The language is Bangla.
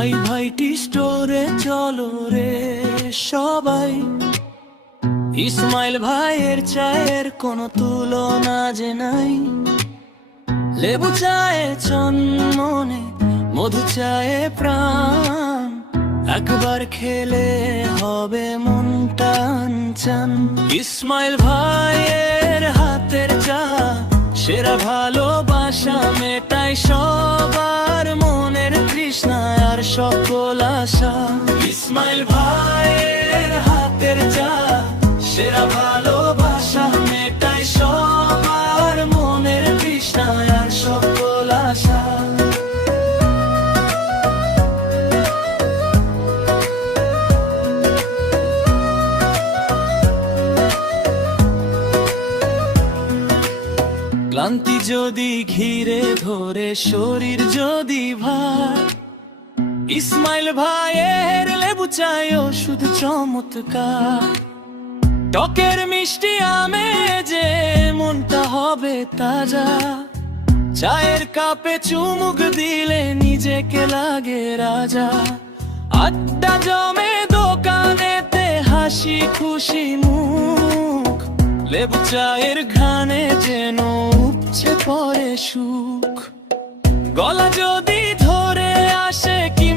ভাই ভাইটি স্টোরে চলো রে সবাই, ইসমাইল ভাইয়ের চায়ের কোনো তুলনা যে নাই। লেবু চায়ে চনমনে, মধু চায়ে প্রাণ, একবার খেলে হবে মন টান চান। ইসমাইল ভাইয়ের হাতের চা সেরা, ভালোবাসা মেটাই সবার মনের তৃষ্ণা আর সকল আশা। ইসমাইল ভাইয়ের হাতের চা সেরা, ভালোবাসা মেটাই সবার মনের তৃষ্ণা আর সকল আশা। ক্লান্তি যদি ঘিরে ধরে, শরীর যদি ভার, ইসমাইল ভাইয়ের লেবু চায় শুধু চমৎকার। টকের মিষ্টি আমেজে মনটা হবে তাজা, চায়ের কাপে চুমুক দিলে নিজেকে লাগে রাজা। আড্ডা জমে দোকানেতে, হাসি খুশি মুখ, লেবু চায়ের ঘ্রাণে যেন উপচে পড়ে সুখ। গলা যদি ধরে আসে কি